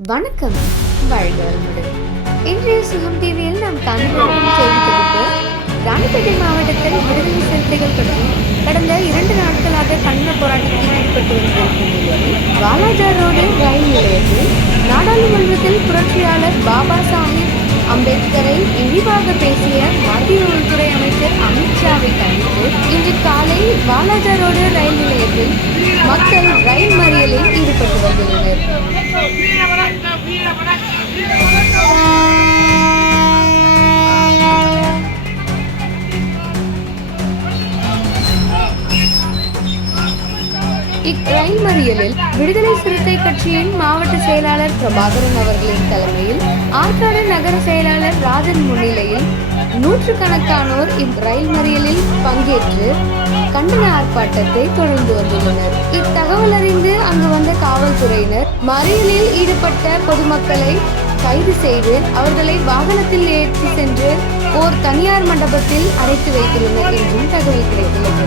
வணக்கம் வாழ்க வளமுடன் இன்றைய சுகம் டிவியில் நாம் காண்போம் செய்தி ராணிப்பேட்டை மாவட்டத்தில் விடுதலை சிறுத்தைகள் பற்றி கடந்த இரண்டு நாட்களாக கண்ண போராட்டத்தில் ஈடுபட்டு வந்திருக்கும் நிலையில் வாலாஜா ரோடு ரயில் நிலையத்தில் நாடாளுமன்றத்தில் புரட்சியாளர் பாபா சாஹிப் அம்பேத்கரை இழிவாக பேசிய மத்திய உள்துறை அமைச்சர் அமித்ஷாவை கண்டித்து இன்று காலை வாலாஜா ரோடு ரயில் நிலையத்தில் மக்கள் ரயில் மறியலில் ஈடுபட்டு இக்ரைல் மறியலில் விடுதலை சிறுத்தை கட்சியின் மாவட்ட செயலாளர் பிரபாகரன் அவர்களின் தலைமையில் ஆற்காடு நகர செயலாளர் ராஜன் முன்னிலையில் நூற்றுக்கணக்கானோர் இரயில் மறியலில் பங்கேற்று கண்டன ஆர்ப்பாட்டத்தை தொடர்ந்து வந்துள்ளனர். இத்தகவல் அறிந்து அங்கு வந்த காவல்துறையினர் மறியலில் ஈடுபட்ட பொதுமக்களை கைது செய்து அவர்களை வாகனத்தில் ஏற்றி சென்று ஓர் தனியார் மண்டபத்தில் அடைத்து வைத்துள்ளனர் என்றும் தகவல் கிடைத்துள்ளது.